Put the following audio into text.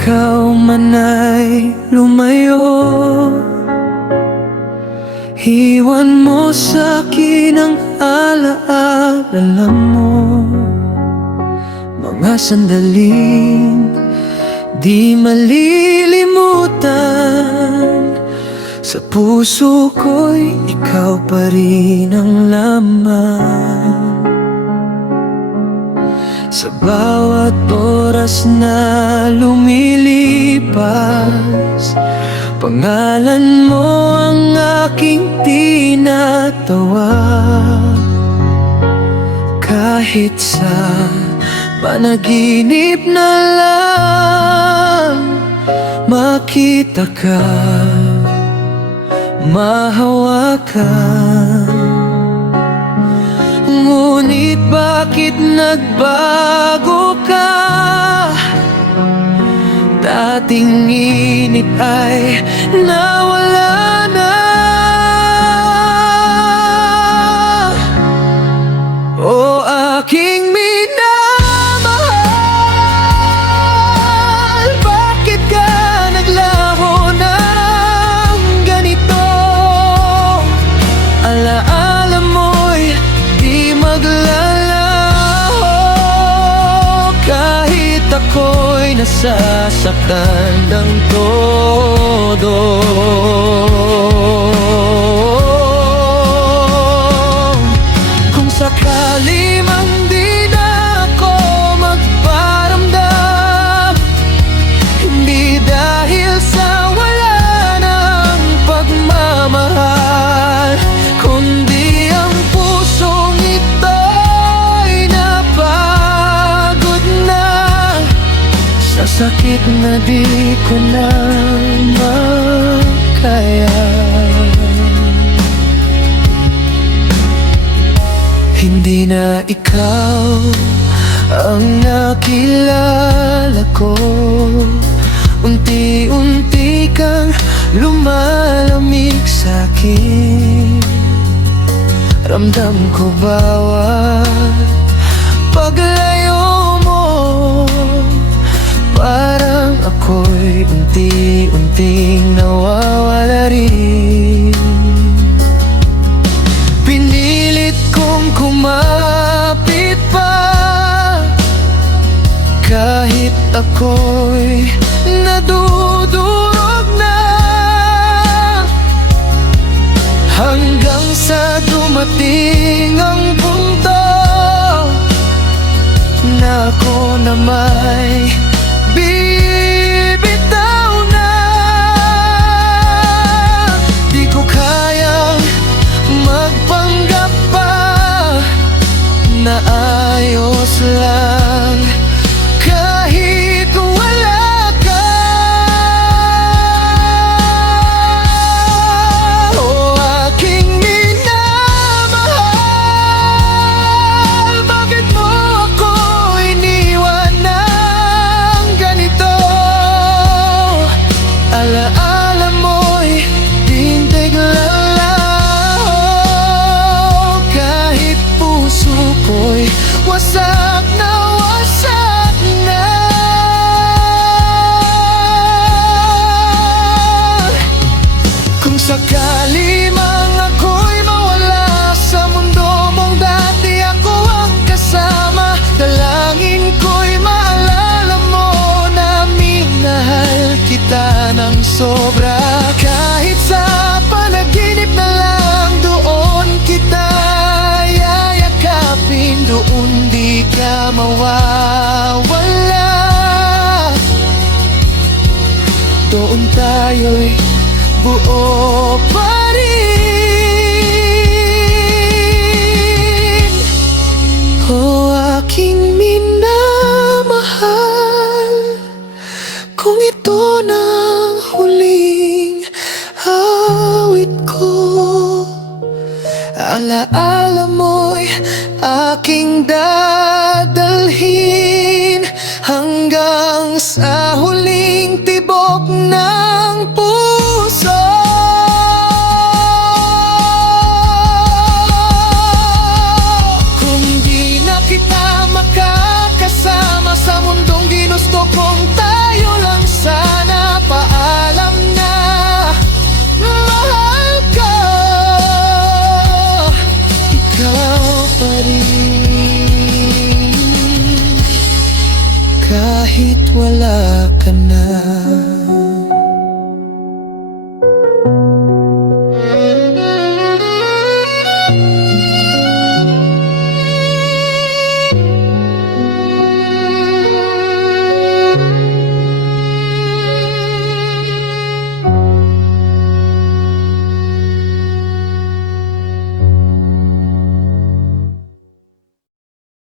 ikaw man ay lumayo, iwan mo sa'kin ang alaala mo, mga sandaling di malilimutan. Sa puso ko'y ikaw pa rin ang laman. Sa bawat oras na lumilipas, pangalan mo ang aking tinatawag. Kahit sa panaginip na lang makita ka, mahawakan. Ngunit bakit nagbago ka? Dating init ay nawala na. O aking minamahal, bakit ka naglaho ng ganito? Alaala mo'y di maglalaho, kahit ako'y nasasaktan ng todo. Kung sakali mang di na ako magparamdam, hindi dahil sa wala ng pagmamahal, kundi ang pusong ito'y napagod na sa sakit na di ko na makaya. Hindi na ikaw ang nakilala ko, unti-unti kang lumalamig sa'kin. Ramdam ko bawat paglayo mo, parang ako'y unti-unting nawawala rin. Pinilit kong kumapit pa, kahit ako'y nadudurog na, hanggang sa dumating ang punto na ako na may bibitaw na. Di ko kayang magpanggap pa na ayos lang kahit wala ka. O aking minamahal, bakit mo ako iniwan ng ganito? Alaala mo'y tindig lalaho, kahit puso ko'y wasak na wasak na. Kung sakali mang ako'y mawala sa mundo mong dati ako ang kasama, dalangin ko'y maalala mo na minahal kita ng sobra. Kahit sa panaginip na lang, doon kita yayakapin, doon di ka mawawala. Doon tayo'y buo pa rin. O aking minamahal, kung ito na ang huling awit ko, alaala mo'y aking dadalhin hanggang sa huling tibok ng puso. Kung di na kita makakasama sa mundong ginusto kong tayo lang kahit wala ka na.